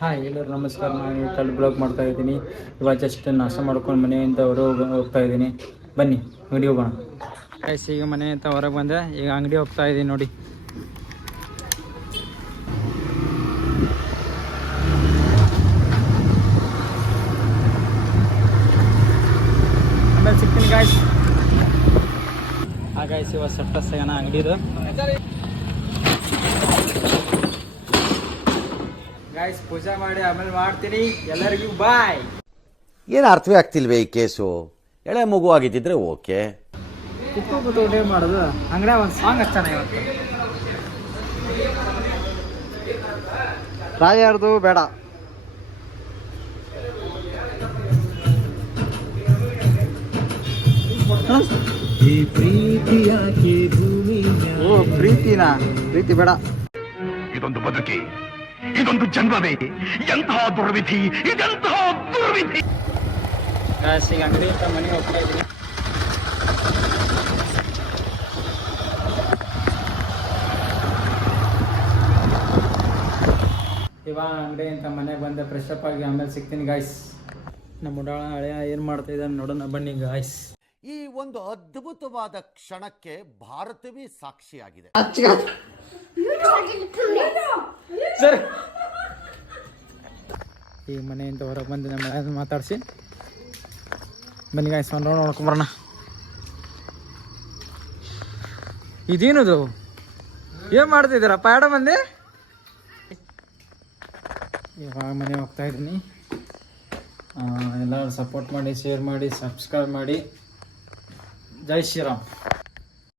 Hi ಎಲ್ಲರೂ ನಮಸ್ಕಾರ. ನಾನು ಕಲ್ ಬ್ಲಾಗ್ ಮಾಡ್ತಾ ಇದ್ದೀನಿ. ಇವಾಗ ಜಸ್ಟ್ ನಾಷ್ಟ ಮಾಡ್ಕೊಂಡು ಮನೆಯಿಂದ ಹೊರಗೆ ಹೋಗ್ತಾ ಇದ್ದೀನಿ. ಬನ್ನಿ ಅಂಗಡಿ ಹೋಗೋಣ. ಗೈಸ್ ಈಗ ಮನೆಯಿಂದ ಹೊರಗೆ ಬಂದೆ, ಈಗ ಅಂಗಡಿ ಹೋಗ್ತಾ ಇದ್ದೀನಿ ನೋಡಿ. ಆಮೇಲೆ ಸಿಗ್ತೀನಿ ಗಾಯ್ಸ್. ಗಾಯ್ಸ್ ಇವಾಗ ಸಟ್ಟ ಸಿಗೋಣ ಅಂಗಡಿದು. ಗಾಯ್ಸ್ ಪೂಜೆ ಮಾಡಿ ಆಮೇಲೆ ಮಾಡ್ತೀನಿ. ಎಲ್ಲರಿಗೂ ಬಾಯ್. ಏನು ಅರ್ಥವೇ ಆಗ್ತಿಲ್ವೇ ಈ ಕೇಸು? ಎಳೆ ಮಗು ಆಗಿದ್ದಿದ್ರೆ ಓಕೆ. ಕುತ್ಕೊಂಡು ಏನು ಮಾಡೋದು? ಅಂಗಡಿ ಒಂದು ಸಾಂಗ್ ಹಚ್ಚಾನ ಇವತ್ತು. ರಾಜಾರ್ದು ಬೇಡ. ಓ ಪ್ರೀತಿನಾ? ಪ್ರೀತಿ ಬೇಡ. ಇದೊಂದು ಬದುಕಿ, ಇದೊಂದು ಜನ್ಮವೇ, ಎಂತಹ ದುರ್ವಿಧಿ, ಇದೆಂತಹ ದುರ್ವಿಧಿ. ಗಾಯ್ಸ್ ಈಗ ಅಂಗಡಿ ಅಂತ ಮನೆಗೆ ಹೋಗ್ತಾ ಇದ್ದೀನಿ. ಇವಾಗ ಅಂಗಡಿ ಅಂತ ಮನೆಗೆ ಬಂದೆ, ಫ್ರೆಶ್ ಅಪ್ ಆಗಿ ಆಮೇಲೆ ಸಿಗ್ತೀನಿ ಗಾಯ್ಸ್. ನಮ್ಮ ಉಡಾಳ ಹಳೆಯ ಏನು ಮಾಡ್ತಾ ಇದ್ದಾನೆ ನೋಡೋಣ ಬನ್ನಿ ಗಾಯ್ಸ್. ಈ ಒಂದು ಅದ್ಭುತವಾದ ಕ್ಷಣಕ್ಕೆ ಭಾರತವೇ ಸಾಕ್ಷಿಯಾಗಿದೆ. ಸರಿ ಈಗ ಮನೆಯಿಂದ ಹೊರಗೆ ಬಂದು ನಮ್ಮ ಮಾತಾಡಿಸಿ ಬನ್ನಿ ಗಾಯ್ಸ್. ನೋಡ್ಕೊಂಬರೋಣ. ಇದೇನದು? ಏನು ಮಾಡ್ತಿದ್ದೀರಪ್ಪ ಎರಡ ಮಂದಿ? ಇವಾಗ ಮನೆ ಹೋಗ್ತಾ ಇದ್ದೀನಿ. ಎಲ್ಲರೂ ಸಪೋರ್ಟ್ ಮಾಡಿ, ಶೇರ್ ಮಾಡಿ, ಸಬ್ಸ್ಕ್ರೈಬ್ ಮಾಡಿ. ಜೈ ಶ್ರೀರಾಮ್.